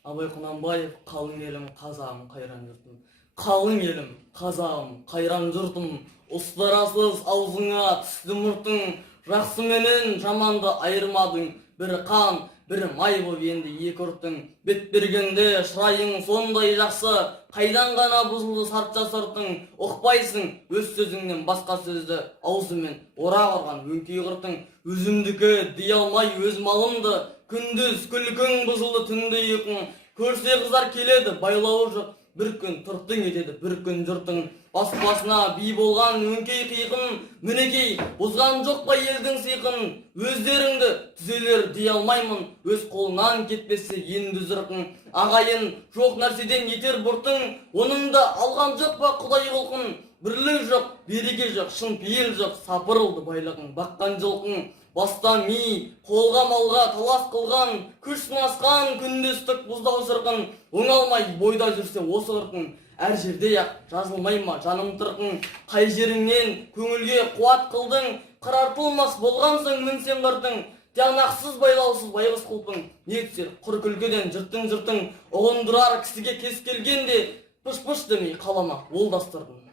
Абай Құнанбаев, қалың елім, қазағым, қайран жұртым. Қалың елім, қазағым, қайран жұртым. Ұстарасыз аузыңа түсті мұртың, жақсы менен жаманды айырмадың. Бірі қан, бірі май боп енді екі ұрттың. Бет бергенде шырайың сондай жақсы, қайдан ғана бұзылды сартша сыртың. Ұқпайсың өз сөзіңнен басқа сөзді, аузымен орақ ұрған өңкей құртың. Өзімдікі дей алмай өз малымды, күндіз күлкің бұзылды түнде ұйқың. Көрсе қыздар келеді байлауы жоқ, бір күн тұртың етеді бір күн жұртың. Бас-басына би болған өңкей қиқын, мінекей бұзған жоқ па елдің сиқын. Өздеріңді түзелер дей алмаймын, өз қолынан кетпесе енді зырқың. Ағайын жоқ нәрседен етер бұртың, оның да алған жоқ па құдай құлқын. Бірлік жоқ, береке жоқ, шын пейіл жоқ, сапырылды байлығың, баққан жылқың. Баста ми, қолға малға талас қылған, күш сынасқан күндестік бұздау сырқын. Оңалмай бойда жүрсе осы ұрқың, әр жерде ақ жазылмай ма жаным тырқың. Қай жеріңнен көңілге қуат қылдың, қырартылмас болғансың мінсен қыртың. Тиянақсыз байлаусыз байғыз құлпың, не түсер құр күлкіден жыртың. Ұғындырар кісіге кез келгенде, пыш-пыш демей қалама ол дастырдың.